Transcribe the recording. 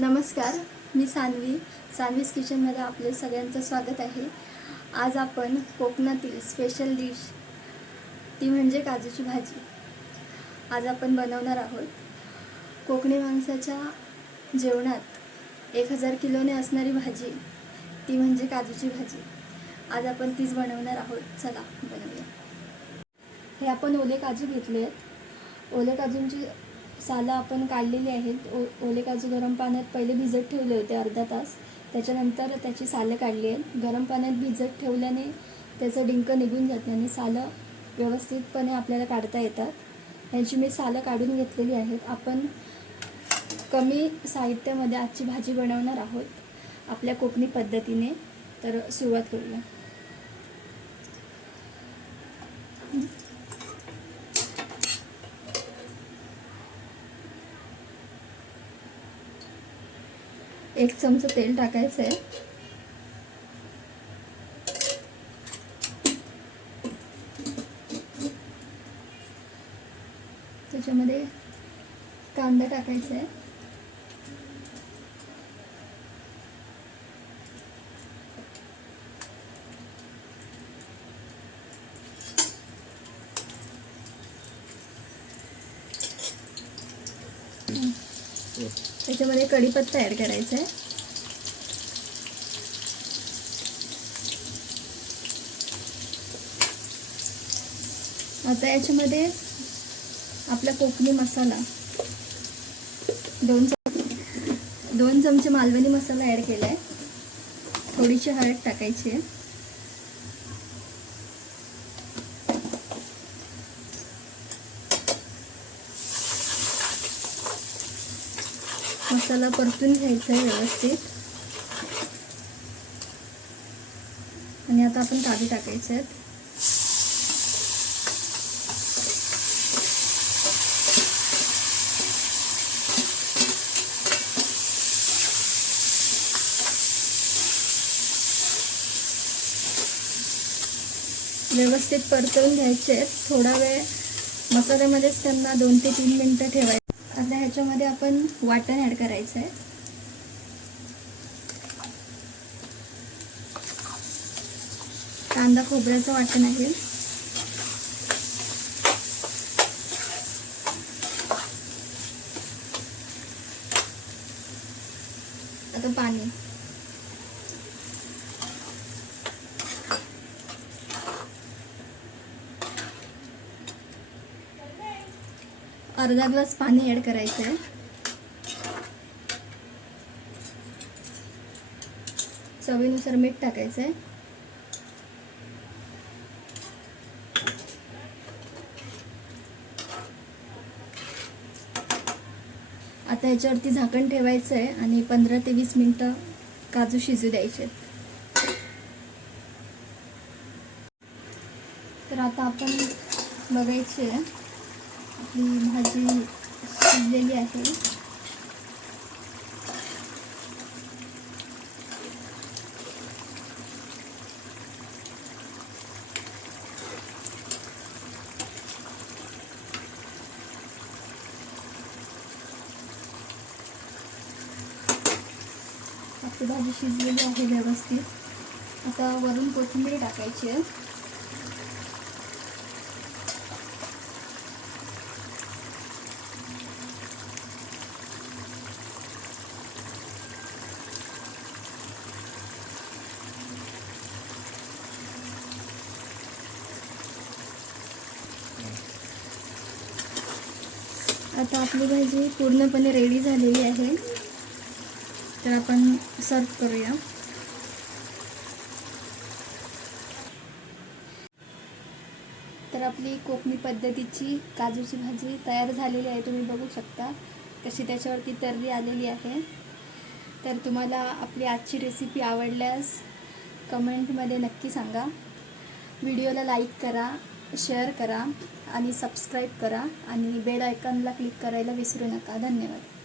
नमस्कार, मी सान्वीज किचनमध्ये आपले सगळ्यांचं स्वागत आहे। आज आपण कोकणातील स्पेशल डिश ती म्हणजे काजूची भाजी आज आपण बनवणार आहोत। कोकणी माणसाच्या जेवणात 1000 किलोने असणारी भाजी ती म्हणजे काजूची भाजी। आज आपण तीच बनवणार आहोत। चला बनवूया। हे आपण ओले काजू घेतले आहेत। ओले काजूंची सालं आपण काढलेली आहेत। ओले काजू गरम पाण्यात पहिले भिजत ठेवले होते अर्धा तास। त्याच्यानंतर त्याची सालं काढली आहेत। गरम पाण्यात भिजत ठेवल्याने त्याचं डिंक निघून जाते आणि सालं व्यवस्थितपणे आपल्याला काढता येतात। याची मी सालं काढून घेतलेली आहेत। आपण कमी साहित्यामध्ये आजची भाजी बनवणार आहोत आपल्या कोकणी पद्धतीने। तर सुरुवात करूया। एक चमचा तेल टाकायचं आहे। त्याच्यामध्ये कांदा टाकायचा आहे। त्याच्यामध्ये कढीपत्ता ॲड करायचा आहे। आता याच्यामध्ये आपला कोकणी मसाला 2 चमचे मालवणी मसाला ॲड केला आहे। थोडीशी हळद टाकायची आहे। मसाला परतून घ्यायचा आहे व्यवस्थित। आणि आता आपण काजू टाकायचे आहेत। व्यवस्थित परतवून घ्यायचे आहेत। थोडा वेळ मसाल्यामध्येच त्यांना 2 ते 3 मिनिटं ठेवायचं। आता ह्याच्यामध्ये आपण वाटण ॲड करायचं आहे। कांदा खोबऱ्याचं वाटण आहे। आता पाणी अर्धा ग्लास पाणी ॲड करायचं आहे। चवीनुसार मीठ टाकायचं आहे। आता याच्यावरती झाकण ठेवायचं आहे आणि 15 ते 20 मिनिटं काजू शिजू द्यायचे। तर आता आपण बघायचे आपली भाजी शिजलेली आहे। आपली भाजी शिजलेली आहे व्यवस्थित। आता वरून कोथिंबीर टाकायची आहे। आता आपली भाजी पूर्णपणे रेडी झालेली आहे। तर आपण सर्व करूया। तर आपली कोकणी पद्धतीची काजूची भाजी तयार झालेली आहे। तुम्ही बघू शकता कशी त्याच्यावरती तर्री आलेली आहे। तर तुम्हाला आपली आजची रेसिपी आवडल्यास कमेंटमध्ये नक्की सांगा। व्हिडिओला लाईक करा, शेअर करा आणि सबस्क्राईब करा आणि बेल आयकॉनला क्लिक करायला विसरू नका। धन्यवाद।